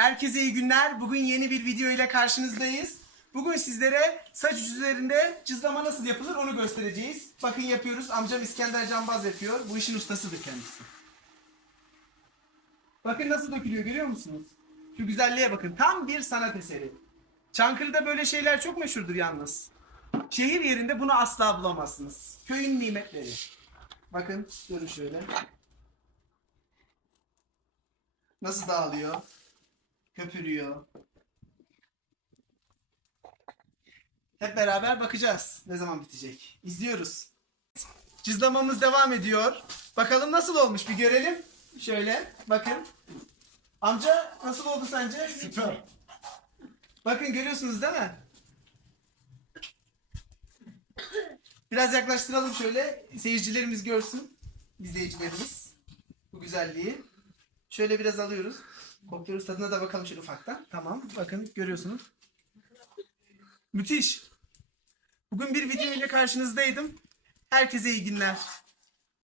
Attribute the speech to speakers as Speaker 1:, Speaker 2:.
Speaker 1: Herkese iyi günler. Bugün yeni bir video ile karşınızdayız. Bugün sizlere saç üzerinde cızlama nasıl yapılır onu göstereceğiz. Bakın yapıyoruz. Amcam İskender Canbaz yapıyor. Bu işin ustasıdır kendisi. Bakın nasıl dökülüyor görüyor musunuz? Şu güzelliğe bakın. Tam bir sanat eseri. Çankırı'da böyle şeyler çok meşhurdur yalnız. Şehir yerinde bunu asla bulamazsınız. Köyün nimetleri. Bakın görün şöyle. Nasıl dağılıyor? Köpürüyor. Hep beraber bakacağız ne zaman bitecek. İzliyoruz. Cızlamamız devam ediyor. Bakalım nasıl olmuş bir görelim. Şöyle bakın. Amca nasıl oldu sence? Süper. Bakın görüyorsunuz değil mi? Biraz yaklaştıralım şöyle. Seyircilerimiz görsün. İzleyicilerimiz. Bu güzelliği. Şöyle biraz alıyoruz. Kokluyoruz tadına da bakalım şöyle ufaktan. Tamam. Bakın görüyorsunuz. Müthiş. Bugün bir video ile karşınızdaydım. Herkese iyi günler.